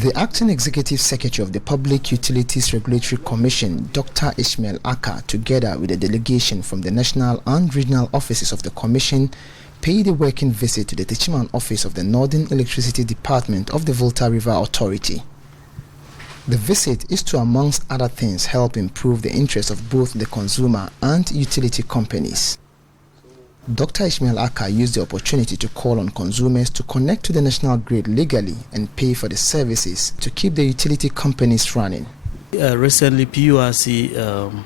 The Acting Executive Secretary of the Public Utilities Regulatory Commission, Dr. Ishmael Aka, together with a delegation from the national and regional offices of the Commission, paid a working visit to the Techiman office of the Northern Electricity Department of the Volta River Authority. The visit is to, amongst other things, help improve the interests of both the consumer and utility companies. Dr. Ishmael Aka used the opportunity to call on consumers to connect to the national grid legally and pay for the services to keep the utility companies running. Recently, PURC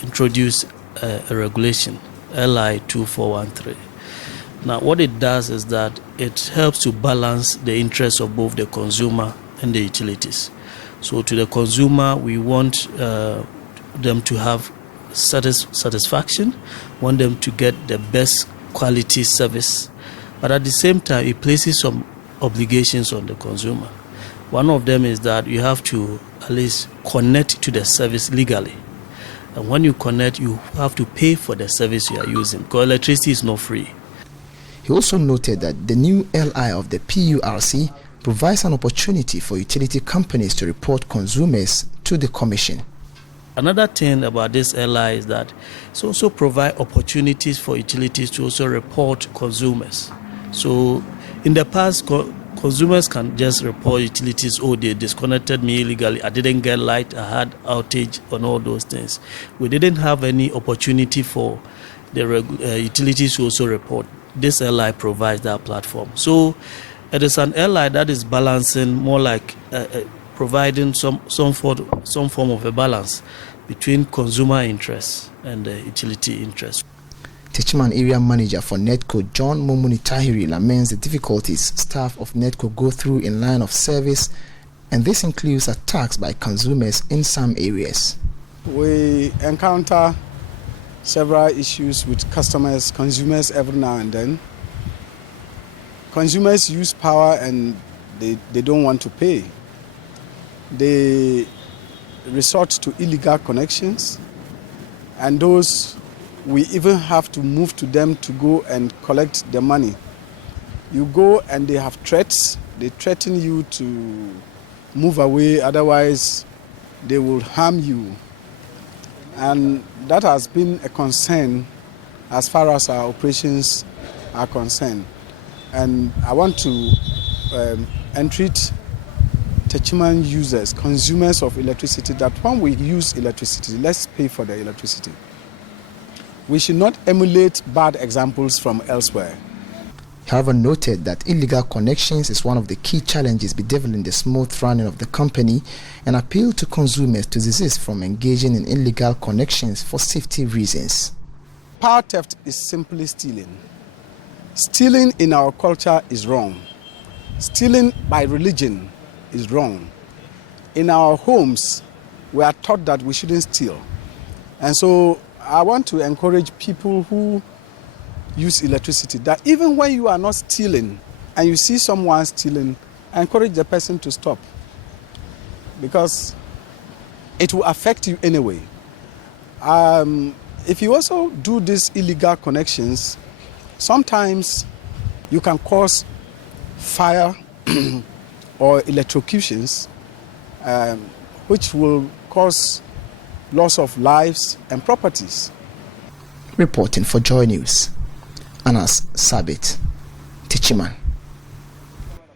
introduced a regulation, LI 2413. Now, what it does is that it helps to balance the interests of both the consumer and the utilities. So to the consumer, we want them to have satisfaction, want them to get the best quality service, but at the same time it places some obligations on the consumer. One of them is that you have to at least connect to the service legally, and when you connect you have to pay for the service you are using, because electricity is not free. He also noted that the new LI of the PURC provides an opportunity for utility companies to report consumers to the Commission. Another thing about this LI is that it also provides opportunities for utilities to also report consumers. So in the past, consumers can just report utilities, oh, they disconnected me illegally, I didn't get light, I had outage, and all those things. We didn't have any opportunity for the utilities to also report. This LI provides that platform. So it is an LI that is balancing, more like providing some form of a balance between consumer interests and the utility interests. Techiman Area Manager for NEDCO, John Momuni Tahiri, laments the difficulties staff of NEDCO go through in line of service, and this includes attacks by consumers in some areas. We encounter several issues with consumers every now and then. Consumers use power and they don't want to pay. They resort to illegal connections, and those we even have to move to them to go and collect the money. You go and they have threats. They threaten you to move away, otherwise they will harm you. And that has been a concern as far as our operations are concerned. And I want to entreat Techiman users, consumers of electricity, that when we use electricity, let's pay for the electricity. We should not emulate bad examples from elsewhere. However, noted that illegal connections is one of the key challenges bedeviling the smooth running of the company, and appealed to consumers to desist from engaging in illegal connections for safety reasons. Power theft is simply stealing. Stealing in our culture is wrong. Stealing by religion is wrong. In our homes, we are taught that we shouldn't steal. And so I want to encourage people who use electricity that even when you are not stealing and you see someone stealing, encourage the person to stop, because it will affect you anyway. If you also do these illegal connections, sometimes you can cause fire or electrocutions, which will cause loss of lives and properties. Reporting for Joy News, Anas Sabit, Techiman.